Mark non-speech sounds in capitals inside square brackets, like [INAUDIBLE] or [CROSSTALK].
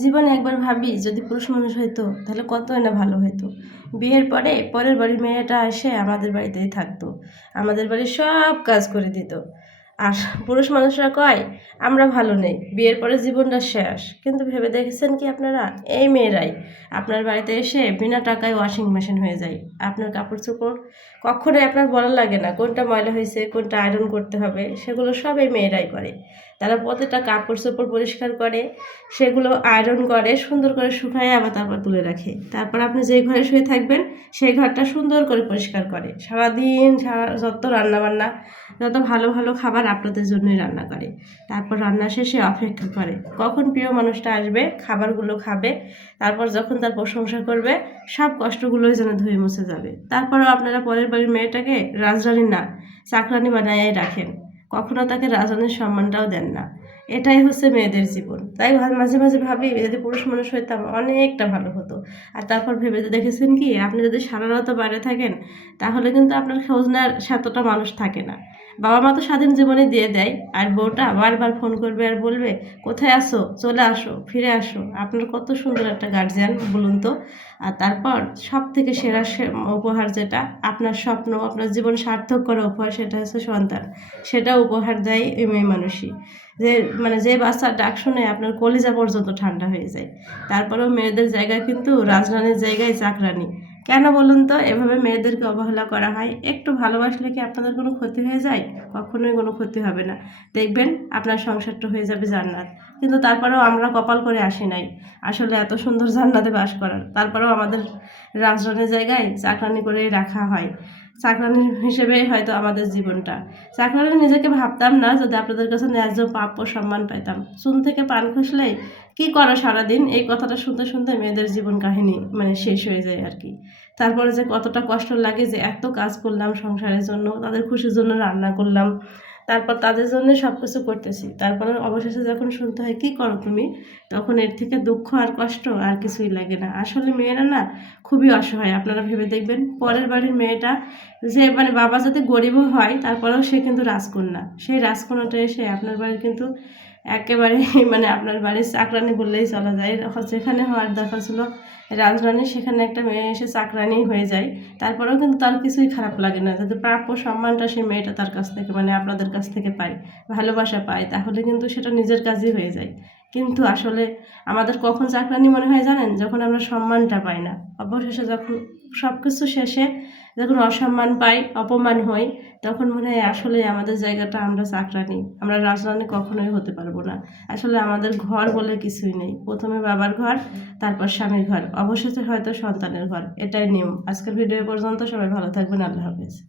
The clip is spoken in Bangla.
জীবনে একবার ভাবি, যদি পুরুষ মানুষ হইতো, তাহলে কতই না ভালো হইতো। বিয়ের পরে পরের বাড়ির মেয়েটা এসে আমাদের বাড়িতেই থাকতো। আমাদের বাড়ির সব কাজ করে দিত। আর পুরুষ মানুষরা কয়, আমরা ভালো নেই, বিয়ের পরে জীবনটা শেষ। কিন্তু ভেবে দেখেছেন কি আপনারা? এই মেয়েরাই। আপনার বাড়িতে এসে বিনা টাকায় ওয়াশিং মেশিন হয়ে যায়। আপনার কাপড় চোপড় কখনোই আপনার বলা লাগে না, কোনটা ময়লা হয়েছে, কোনটা আয়রন করতে হবে, সেগুলো সব এই মেয়েরাই করে। তারা প্রতিটা কাপড় চোপড় পরিষ্কার করে, সেগুলো আয়রন করে, সুন্দর করে শুকায়, আবার তারপর তুলে রাখে। তারপর আপনি যে ঘরে শুয়ে থাকবেন, সেই ঘরটা সুন্দর করে পরিষ্কার করে। সারাদিন সারা যত রান্নাবান্না, যত ভালো ভালো খাবার আপনাদের জন্যই রান্না করে। তারপর রান্না শেষে অপেক্ষা করে। কখন প্রিয় মানুষটা আসবে, খাবারগুলো খাবে, তারপর যখন তার প্রশংসা করবে, সব কষ্টগুলোই যেন ধুয়ে মুছে যাবে। তারপরও আপনারা পরের বাড়ির মেয়েটাকে রাজরানী না, চাকরানি বানায় রাখেন। কখনো তাকে রাজনের সম্মানটাও দেন না। এটাই হচ্ছে মেয়েদের জীবন। তাই মাঝে মাঝে ভাবি, যদি পুরুষ মানুষ হইতাম অনেকটা ভালো হতো। আর তারপর ভেবে দেখেছেন কি, আপনি যদি সারা রাত বাইরে থাকেন, তাহলে কিন্তু আপনার খোঁজ নেওয়ার সাতটা মানুষ থাকে না। বাবা মা তো স্বাধীন জীবনে দিয়ে দেয়, আর বউটা বারবার ফোন করবে আর বলবে, কোথায় আসো চলে আসো, ফিরে আসো। আপনার কত সুন্দর একটা গার্জিয়ান বলুন তো। আর তারপর সব থেকে সেরা উপহার যেটা, আপনার স্বপ্ন, আপনার জীবন সার্থক করা উপহার সেটা হচ্ছে সন্তান। সেটা উপহার দেয় এই মেয়ে মানুষই। যে মানে যে বাচ্চার ডাক শুনে আপনার কলিজা পর্যন্ত ঠান্ডা হয়ে যায়। তারপরেও মেয়েদের জায়গায় কিন্তু রাজরানীর জায়গায় চাকরানি। কেন বলুন তো? এভাবে মেয়েদেরকে অবহেলা করা হয়। একটু ভালোবাসলে কি আপনাদের কোনো ক্ষতি হয়ে যায়? কখনোই কোনো ক্ষতি হবে না। দেখবেন আপনার সংসারটা হয়ে যাবে জান্নাত। কিন্তু তারপরেও আমরা কপাল করে আসি নাই। আসলে এত সুন্দর জান্নাতে বাস করার। তারপরেও আমাদের রাজরানের জায়গায় চাকরানি করে রাখা হয়। চাকরানি হিসেবে হয়তো আমাদের জীবনটা। চাকরানি নিজেকে ভাবতাম না, যদি আপনাদের কাছে ন্যায্য প্রাপ্য সম্মান পেতাম চুন থেকে পান খসলেই কি করো সারাদিন? এই কথাটা শুনতে শুনতে মেয়েদের জীবন কাহিনী মানে শেষ হয়ে যায় আর কি। তারপরে যে কতটা কষ্ট লাগে যে এত কাজ করলাম সংসারের জন্য, তাদের খুশির জন্য রান্না করলাম, তারপর তাদের জন্য সব কিছু করতেছি। তারপরে অবশেষে যখন শুনতে হয়, কী করো তুমি? তখন এর থেকে দুঃখ আর কষ্ট আর কিছুই লাগে না। আসলে মেয়েরা না খুবই অসহায়, আপনারা ভেবে দেখবেন। পরের বাড়ির মেয়েটা যে মানে বাবা যাতে গরিবও হয়, তারপরেও সে কিন্তু রাজকন্যা। সেই রাজকন্যাটা এসে আপনার বাড়ির কিন্তু একেবারে [LAUGHS] মানে আপনার বাড়ির চাকরানি বললেই চলা যায়। যেখানে হওয়ার দরকার ছিল রাজরানী, সেখানে একটা মেয়ে এসে চাকরানি হয়ে যায়। তারপরেও কিন্তু তার কিছুই খারাপ লাগে না। যাতে প্রাপ্য সম্মানটা সেই মেয়েটা তার কাছ থেকে মানে আপনাদের কাছ থেকে পায়, ভালোবাসা পায়, তাহলে কিন্তু সেটা নিজের কাজই হয়ে যায়। কিন্তু আসলে আমাদের কখন চাকরানি মনে হয় জানেন? যখন আমরা সম্মানটা পাই না। অবশেষে যখন সব কিছু শেষে যখন অসম্মান পাই, অপমান হই, তখন মনে হয় আসলে আমাদের জায়গাটা আমরা চাকরানি। আমরা রাজরানি কখনোই হতে পারব না। আসলে আমাদের ঘর বলে কিছুই নেই। প্রথমে বাবার ঘর, তারপর স্বামীর ঘর। অবশেষে হয়তো সন্তানের ঘর। এটাই নিয়ম। আজকের ভিডিও পর্যন্ত সবাই ভালো থাকবেন। আল্লাহ হাফেজ।